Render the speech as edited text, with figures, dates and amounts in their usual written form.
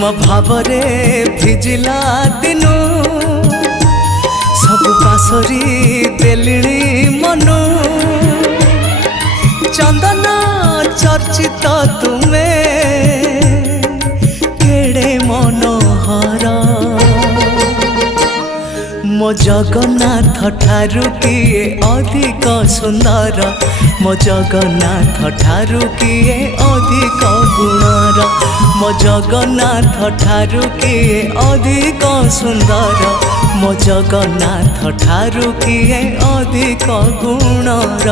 तुम भावरे भिजिला दिनु सब पासरी देलिणी मनु चंदन चर्चित तुमे केड़े मनोहर मो जगन्नाथ ठारू किए अधिक सुंदर मो जगन्नाथ ठारू किए अधिक गुणर मो जगन्नाथ ठारू किए अधिक सुंदर मो जगन्नाथ ठारू किए अधिक गुणर।